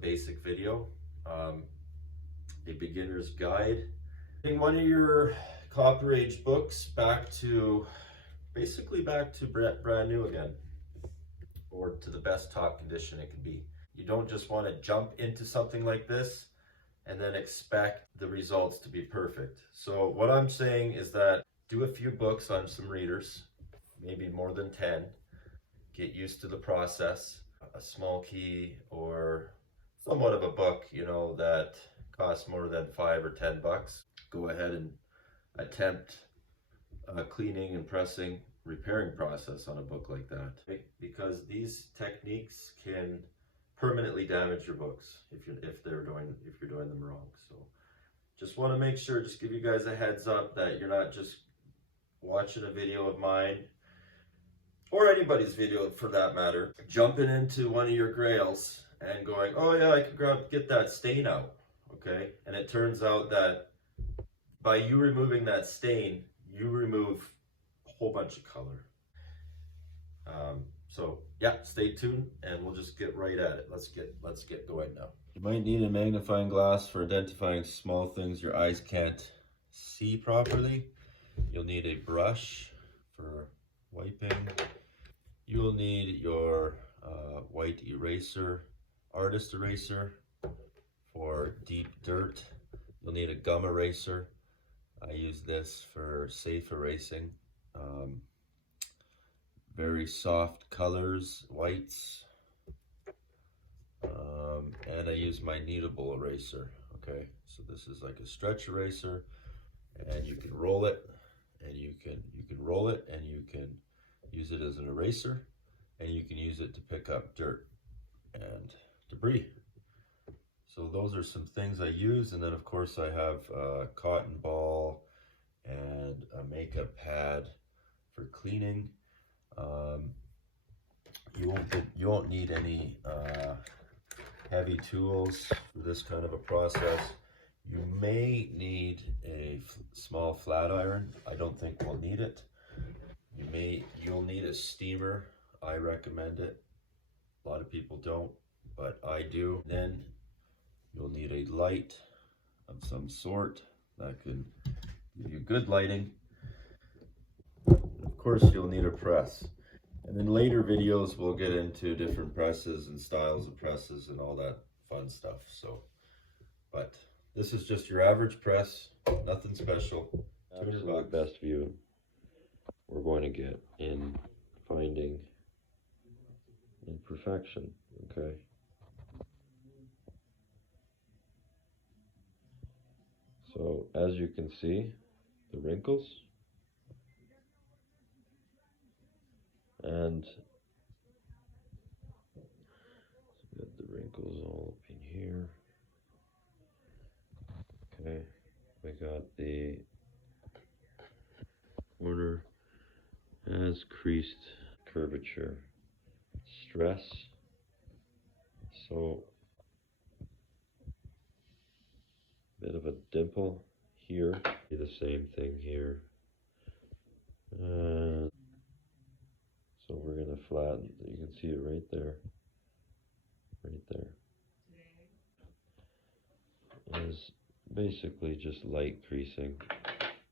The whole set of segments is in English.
basic video, a beginner's guide. Bring one of your copper age books back to, basically back to brand new again, or to the best top condition it can be. You don't just want to jump into something like this and then expect the results to be perfect. So what I'm saying is that do a few books on some readers, maybe more than 10. Get used to the process. A small key or somewhat of a book, you know, that costs more than $5 or $10. Go ahead and attempt a cleaning and pressing, repairing process on a book like that. Because these techniques can permanently damage your books if you're doing them wrong. So just want to make sure, just give you guys a heads up that you're not just watching a video of mine or anybody's video for that matter, jumping into one of your grails and going, oh yeah, I could get that stain out, okay? And it turns out that by you removing that stain, you remove a whole bunch of color. So yeah, stay tuned and we'll just get right at it. Let's get going now. You might need a magnifying glass for identifying small things your eyes can't see properly. You'll need a brush for wiping. You'll need your white eraser, artist eraser for deep dirt. You'll need a gum eraser. I use this for safe erasing. Very soft colors, whites. And I use my kneadable eraser, okay? So this is like a stretch eraser, and you can roll it, and you can roll it, and you can use it as an eraser, and you can use it to pick up dirt and debris. So those are some things I use, and then of course I have a cotton ball and a makeup pad for cleaning. You won't need any heavy tools for this kind of a process. You may need a small flat iron. I don't think we'll need it. You'll need a steamer. I recommend it. A lot of people don't, but I do. Then you'll need a light of some sort that can give you good lighting. Of course, you'll need a press. And in later videos, we'll get into different presses and styles of presses and all that fun stuff. So, but this is just your average press, nothing special. Absolute best view we're going to get in finding imperfection, okay? So as you can see, the wrinkles, and got the wrinkles all up in here. Okay, we got the corner has creased curvature, stress, so bit of a dimple here. Do the same thing here. So we're going to flatten, you can see it right there. Right there. Is basically just light creasing.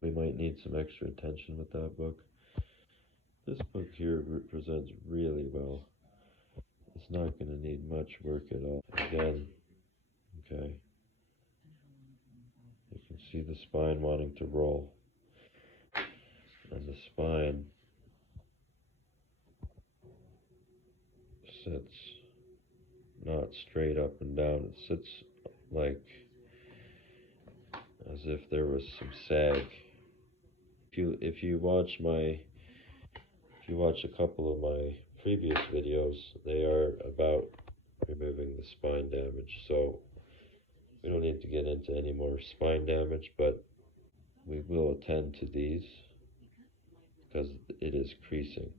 We might need some extra attention with that book. This book here presents really well. It's not going to need much work at all. Again, okay. You can see the spine wanting to roll. And the spine sits not straight up and down. It sits like as if there was some sag. If you watch a couple of my previous videos, they are about removing the spine damage. So we don't need to get into any more spine damage, but we will attend to these because it is creasing,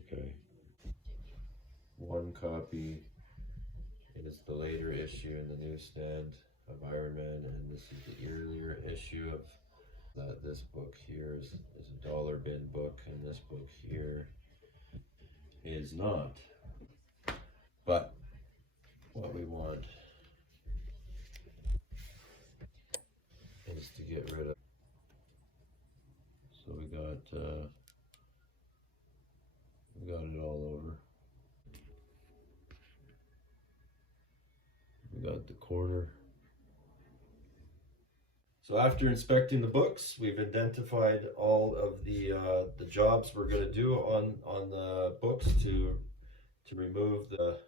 okay? One copy, it is the later issue in the newsstand of Iron Man, and this is the earlier issue of that. This book here is a dollar bin book, and this book here is not. But what we want just to get rid of. So we got it all over. We got the corner. So after inspecting the books, we've identified all of the jobs we're going to do on the books to remove the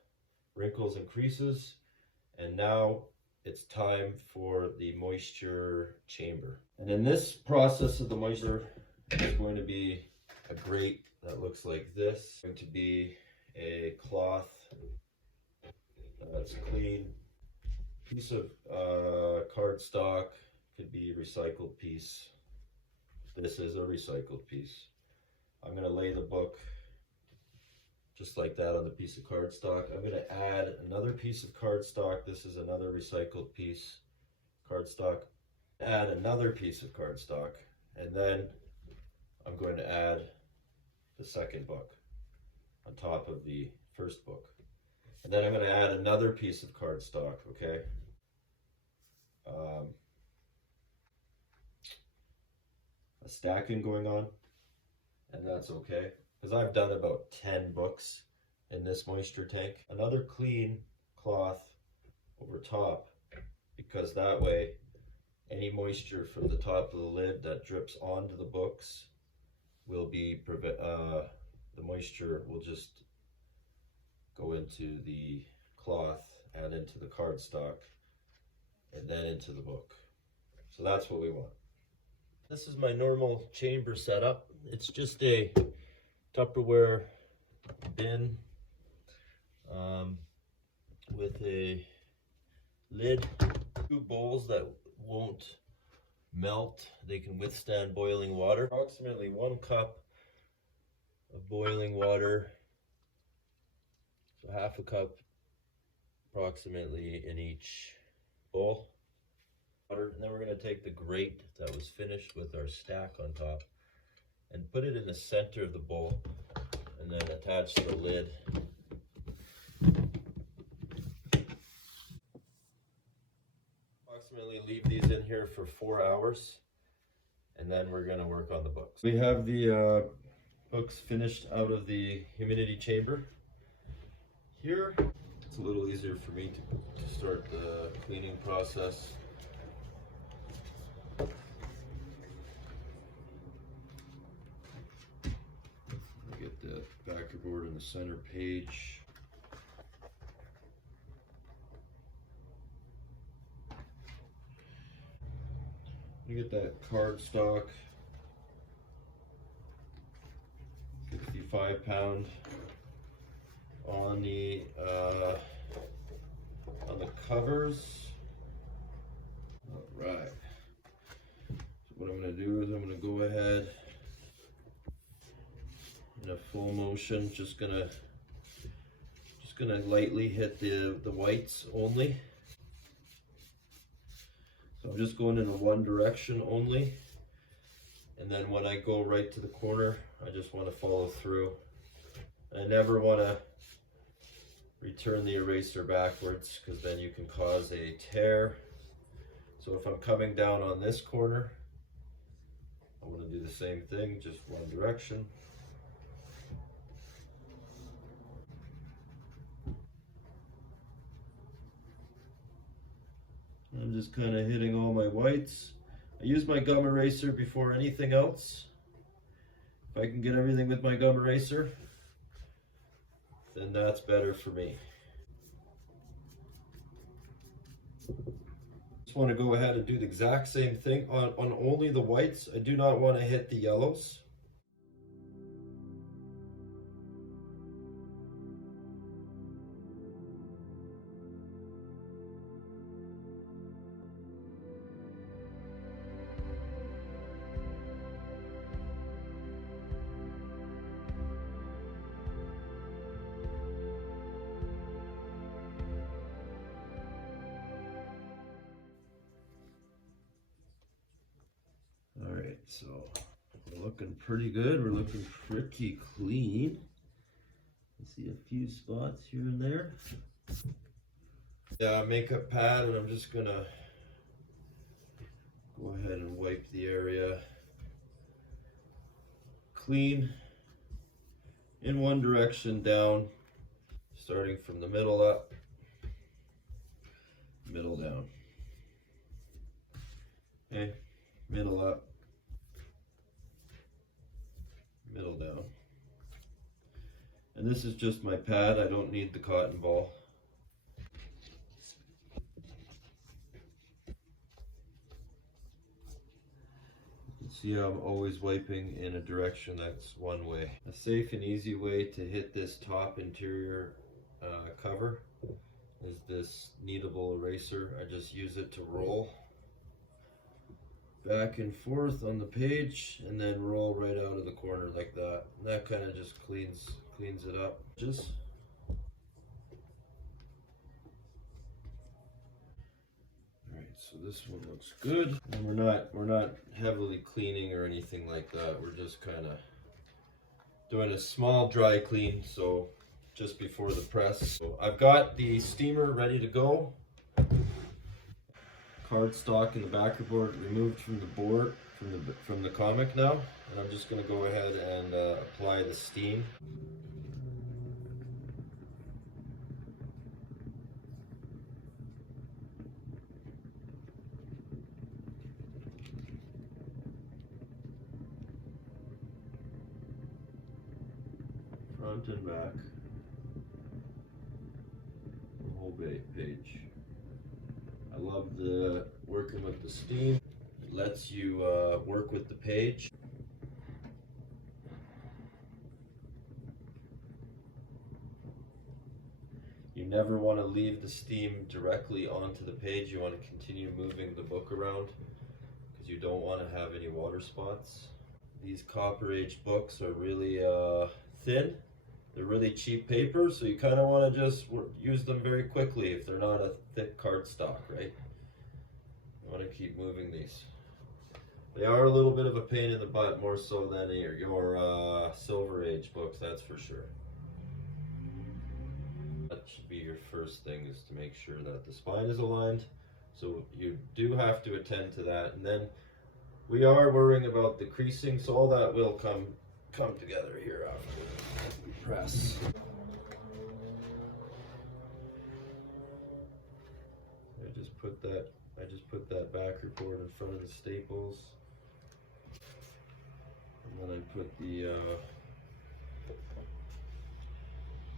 wrinkles and creases, and now it's time for the moisture chamber. And in this process of the moisture, there's going to be a grate that looks like this. It's going to be a cloth that's clean, piece of cardstock, could be a recycled piece. This is a recycled piece. I'm going to lay the book just like that on the piece of cardstock. I'm going to add another piece of cardstock. This is another recycled piece, cardstock. Add another piece of cardstock, and then I'm going to add the second book on top of the first book. And then I'm going to add another piece of cardstock, okay? A stacking going on, and that's okay, because I've done about 10 books in this moisture tank. Another clean cloth over top, because that way any moisture from the top of the lid that drips onto the books will be the moisture will just go into the cloth and into the cardstock and then into the book. So that's what we want. This is my normal chamber setup. It's just a Tupperware bin with a lid, 2 bowls that won't melt. They can withstand boiling water. Approximately 1 cup of boiling water, so half a cup approximately in each bowl. And then we're going to take the grate that was finished with our stack on top and put it in the center of the bowl, and then attach the lid. Approximately leave these in here for 4 hours, and then we're going to work on the books. We have the books finished out of the humidity chamber. Here, it's a little easier for me to start the cleaning process. Get the backer board on the center page. You get that cardstock, 65-pound on the covers. All right. So what I'm going to do is I'm going to go ahead in a full motion. Just gonna lightly hit the whites only. So I'm just going in one direction only, and then when I go right to the corner, I just want to follow through. I never want to return the eraser backwards, because then you can cause a tear. So if I'm coming down on this corner, I want to do the same thing, just one direction. I'm just kind of hitting all my whites. I use my gum eraser before anything else. If I can get everything with my gum eraser, then that's better for me. Just want to go ahead and do the exact same thing on only the whites. I do not want to hit the yellows. Alright, so we're looking pretty good. We're looking pretty clean. I see a few spots here and there. Yeah, makeup pad, and I'm just gonna go Go ahead and wipe the area clean in one direction down, starting from the middle up, middle down. Okay, middle up, middle down. And this is just my pad, I don't need the cotton ball. You can see I'm always wiping in a direction that's one way. A safe and easy way to hit this top interior cover is this kneadable eraser. I just use it to roll back and forth on the page and then roll right out of the corner like that. And that kind of just cleans it up. Just alright, so this one looks good. And we're not heavily cleaning or anything like that. We're just kind of doing a small dry clean, so just before the press. So I've got the steamer ready to go. Cardstock in the backer board removed from the board, from the comic now, and I'm just going to go ahead and apply the steam. Front and back, the whole page. I love the working with the steam. It lets you work with the page. You never want to leave the steam directly onto the page. You want to continue moving the book around because you don't want to have any water spots. These Copper Age books are really thin. They're really cheap paper, so you kind of want to just use them very quickly if they're not a thick cardstock, right? You want to keep moving these. They are a little bit of a pain in the butt, more so than your Silver Age books, that's for sure. That should be your first thing, is to make sure that the spine is aligned. So you do have to attend to that, and then we are worrying about the creasing, so all that will come together here after we press. I just put that backer board in front of the staples, and then I put the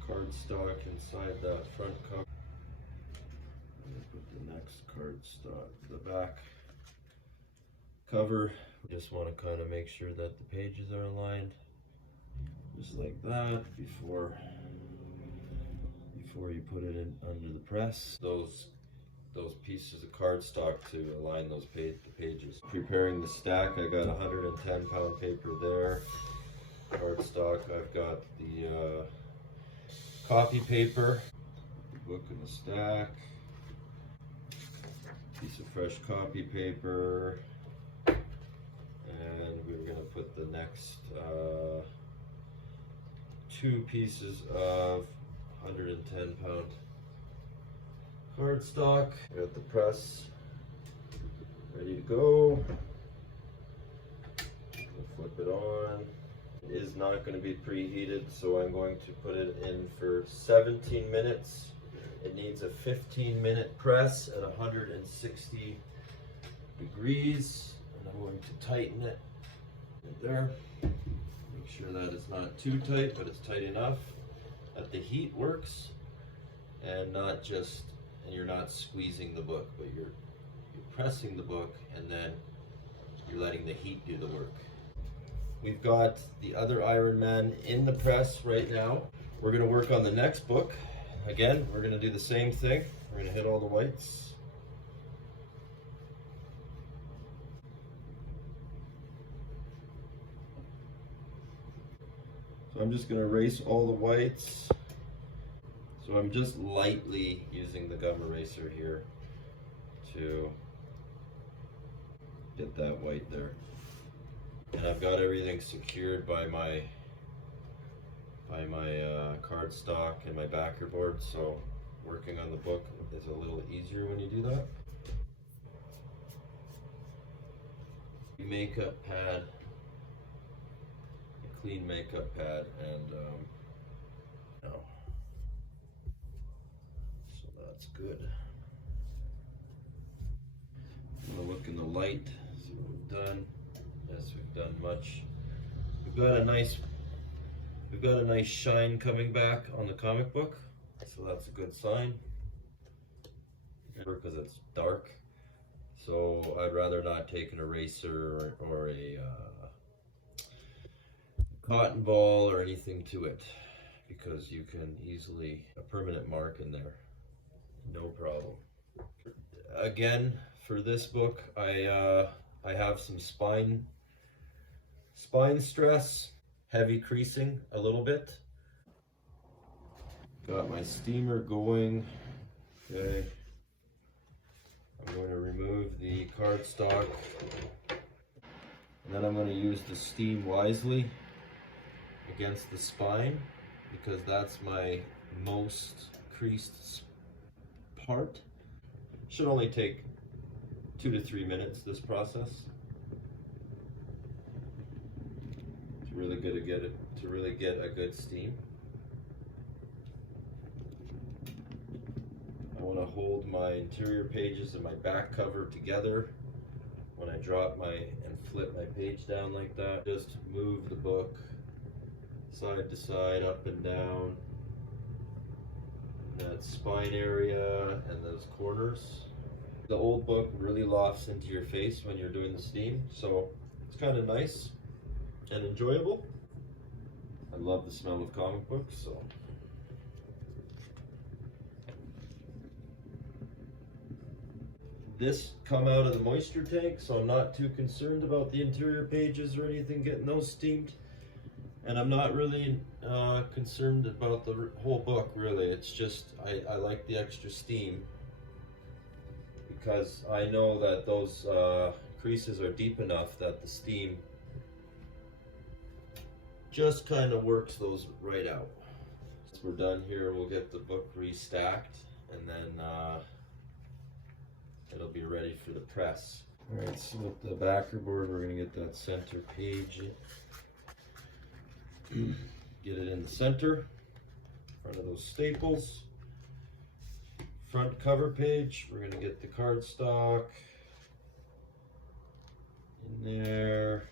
cardstock inside that front cover. And I put the next cardstock, the back cover. Just want to kind of make sure that the pages are aligned, just like that, before you put it in under the press. Those pieces of cardstock to align those pages. Preparing the stack, I got 110 pound paper there. Cardstock, I've got the copy paper, the book in the stack, piece of fresh copy paper, and we're going to put the next 2 pieces of 110 pound cardstock. Got the press ready to go. We'll flip it on. It is not going to be preheated, so I'm going to put it in for 17 minutes. It needs a 15-minute press at 160 degrees, and I'm going to tighten it right there. Make sure that it's not too tight, but it's tight enough that the heat works, and not just, and you're not squeezing the book, but you're pressing the book, and then you're letting the heat do the work. We've got the other Iron Man in the press right now. We're going to work on the next book. Again, we're going to do the same thing. We're going to hit all the whites. So I'm just going to erase all the whites. So I'm just lightly using the gum eraser here to get that white there. And I've got everything secured by my cardstock and my backer board, so working on the book is a little easier when you do that. makeup pad, a clean makeup pad, and no. So that's good. I'm gonna look in the light, see what we've done. Yes, we've done much. We've got a nice shine coming back on the comic book, so that's a good sign. Because it's dark, so I'd rather not take an eraser or a cotton ball or anything to it, because you can easily a permanent mark in there, no problem. Again, for this book, I have some spine stress, heavy creasing a little bit. Got my steamer going. Okay, I'm going to remove the cardstock, and then I'm going to use the steam wisely against the spine, because that's my most creased part. Should only take 2 to 3 minutes, this process. It's really good to really get a good steam. I want to hold my interior pages and my back cover together when I drop and flip my page down like that. Just move the book side to side, up and down, that spine area and those corners. The old book really lofts into your face when you're doing the steam, so it's kind of nice and enjoyable. I love the smell of comic books, so. This come out of the moisture tank, so I'm not too concerned about the interior pages or anything getting those steamed. And I'm not really concerned about the whole book, really. It's just, I like the extra steam, because I know that those creases are deep enough that the steam just kind of works those right out. Once we're done here, we'll get the book restacked, and then it'll be ready for the press. All right, so with the backer board, we're gonna get that center page. Get it in the center, in front of those staples. Front cover page, we're gonna get the cardstock in there.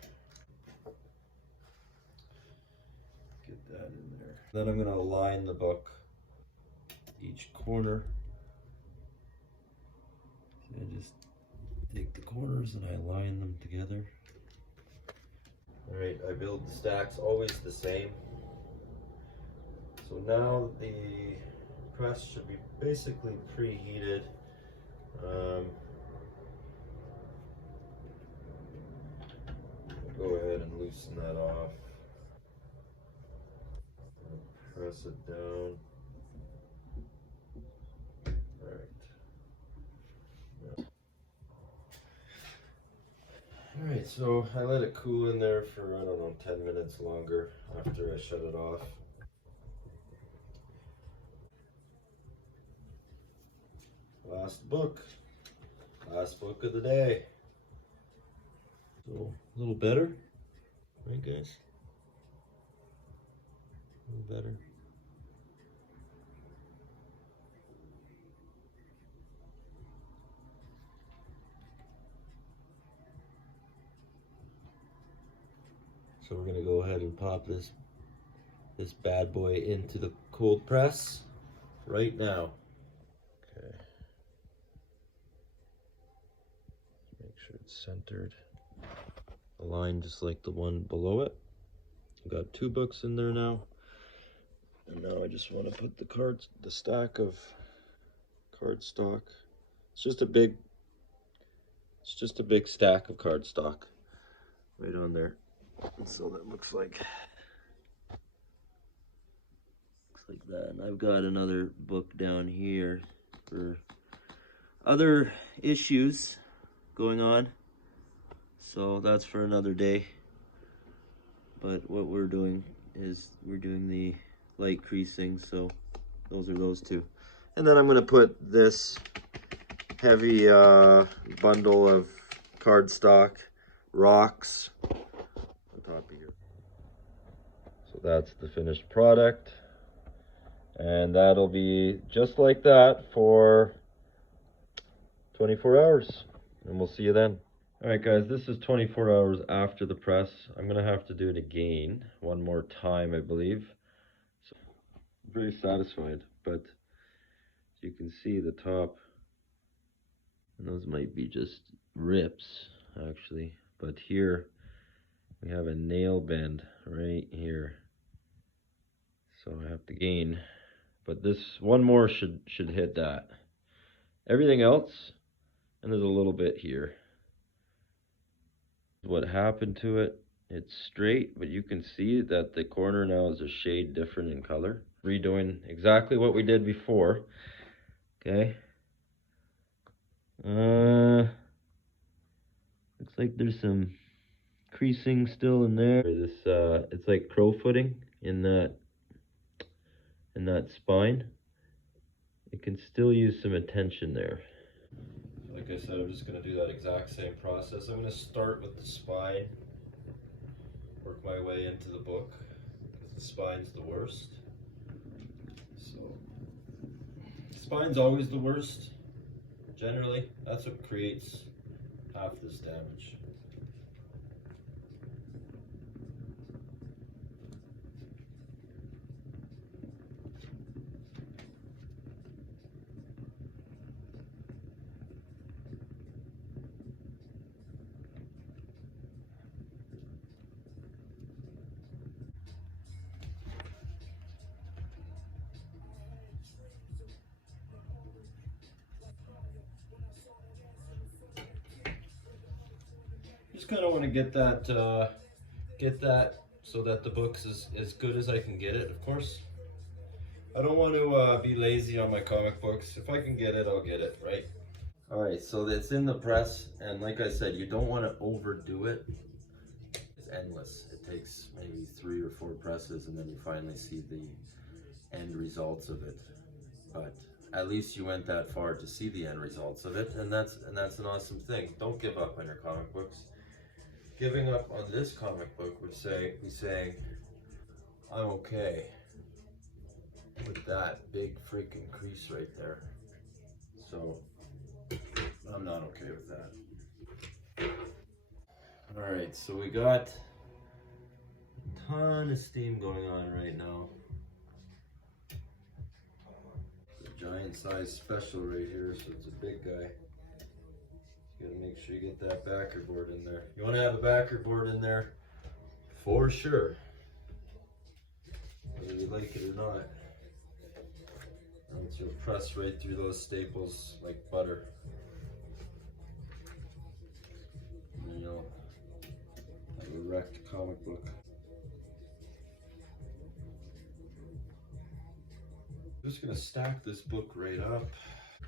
Get that in there. Then I'm gonna align the book, each corner. So I just take the corners and I line them together. All right, I build the stacks always the same. So now the press should be basically preheated. I'll go ahead and loosen that off. And press it down. All right. Alright, so I let it cool in there for, I don't know, 10 minutes longer after I shut it off. Last book of the day. So, a little better, right guys? A little better. So we're gonna go ahead and pop this bad boy into the cold press right now. Okay. Make sure it's centered. Aligned just like the one below it. I've got 2 books in there now. And now I just want to put the stack of cardstock. It's just a big stack of cardstock right on there. And so that looks like that. And I've got another book down here for other issues going on, so that's for another day. But what we're doing is we're doing the light creasing, so those are those 2. And then I'm going to put this heavy bundle of cardstock rocks on top of here. So that's the finished product. And that'll be just like that for 24 hours. And we'll see you then. Alright guys, this is 24 hours after the press. I'm going to have to do it again, one more time I believe. So, I'm very satisfied, but as you can see the top, and those might be just rips actually, but here we have a nail bend right here. So I have to gain, but this one more should hit that. Everything else, and there's a little bit here. What happened to it, it's straight, but you can see that the corner now is a shade different in color. Redoing exactly what we did before. Okay. Looks like there's some creasing still in there. This it's like crow footing in that spine. It can still use some attention there. Like I said, I'm just going to do that exact same process. I'm going to start with the spine, work my way into the book, because the spine's the worst. So, spine's always the worst, generally. That's what creates half this damage. Just kind of want to get that so that the book's as good as I can get it, of course. I don't want to be lazy on my comic books. If I can get it, I'll get it, right? Alright, so it's in the press, and like I said, you don't want to overdo it. It's endless. It takes maybe 3 or 4 presses, and then you finally see the end results of it. But at least you went that far to see the end results of it, and that's an awesome thing. Don't give up on your comic books. Giving up on this comic book would be saying, I'm okay with that big freaking crease right there. So I'm not okay with that. Alright, so we got a ton of steam going on right now. It's a giant size special right here, so it's a big guy. You gotta make sure you get that backer board in there. You wanna have a backer board in there for sure, whether you like it or not. Else you'll press right through those staples like butter. And then you'll have a wrecked comic book. I'm just gonna stack this book right up.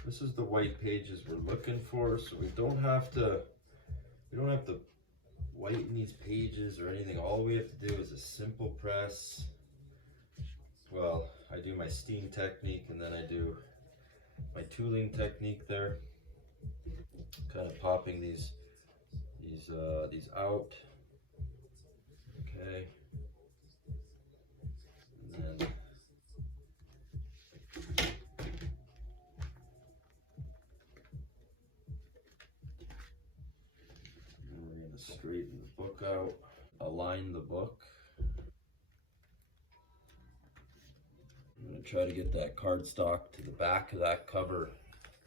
This is the white pages we're looking for, so we don't have to whiten these pages or anything. All we have to do is a simple press. Well, I do my steam technique and then I do my tooling technique there. Kind of popping these out. Okay. And then we're going to straighten the book out, align the book. I'm going to try to get that cardstock to the back of that cover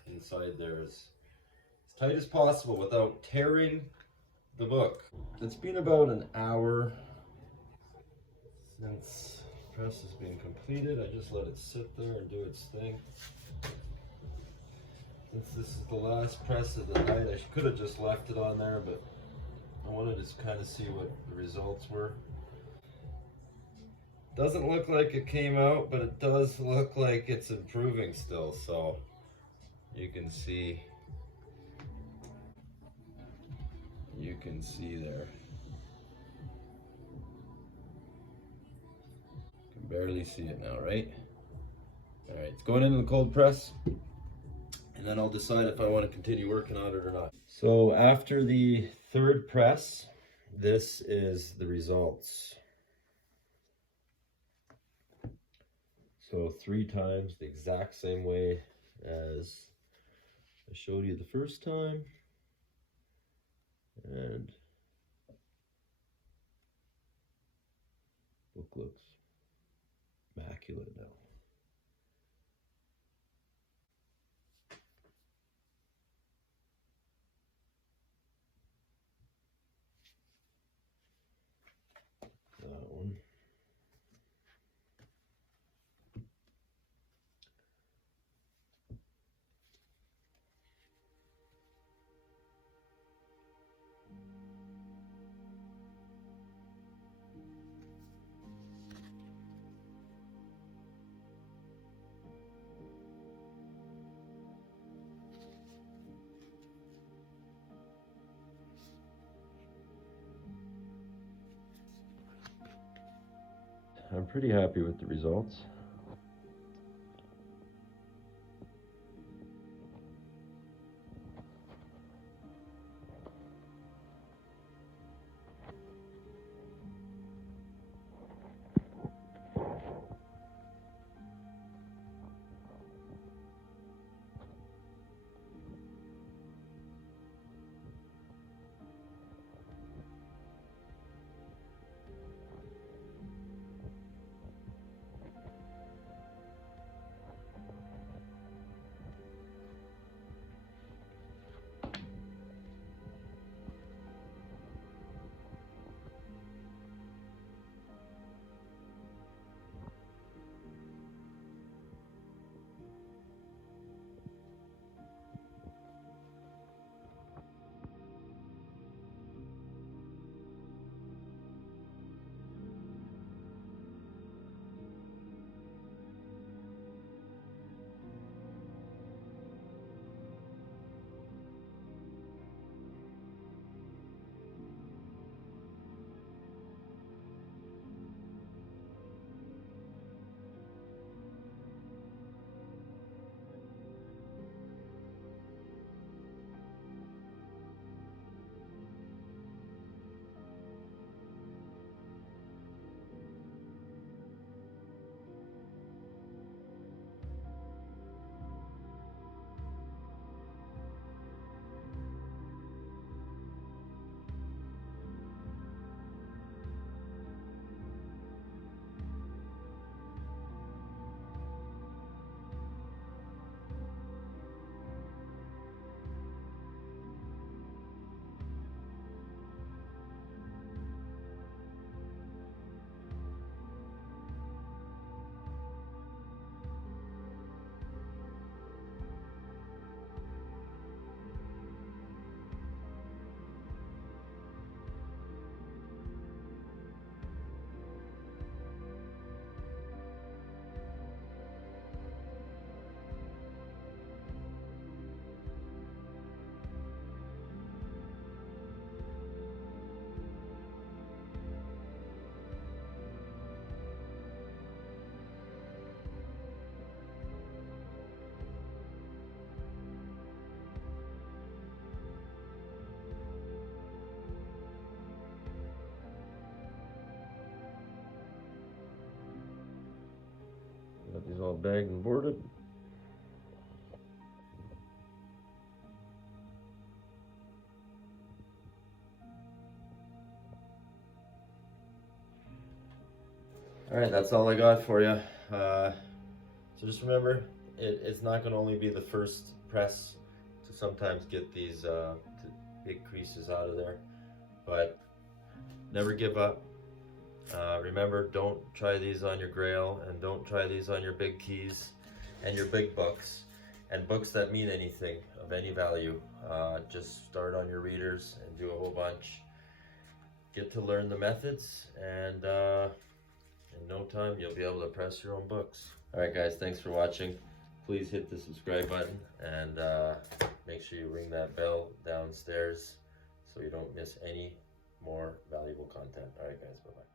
inside there as tight as possible without tearing the book. It's been about an hour since the press has been completed. I just let it sit there and do its thing. Since this is the last press of the night, I could have just left it on there, but I wanted to kind of see what the results were. Doesn't look like it came out, but it does look like it's improving still, so you can see there. Can barely see it now, right? All right, it's going into the cold press, and then I'll decide if I want to continue working on it or not. So after the third press, this is the results. So 3 times the exact same way as I showed you the first time. And book looks immaculate now. That one. I'm pretty happy with the results. Got these all bagged and boarded. All right, that's all I got for you. So just remember, it's not going to only be the first press to sometimes get these big creases out of there, but never give up. Remember, don't try these on your Grail, and don't try these on your big keys and your big books and books that mean anything of any value. Just start on your readers and do a whole bunch. Get to learn the methods, and in no time you'll be able to press your own books. All right, guys, thanks for watching. Please hit the subscribe button, and make sure you ring that bell downstairs so you don't miss any more valuable content. All right, guys, bye-bye.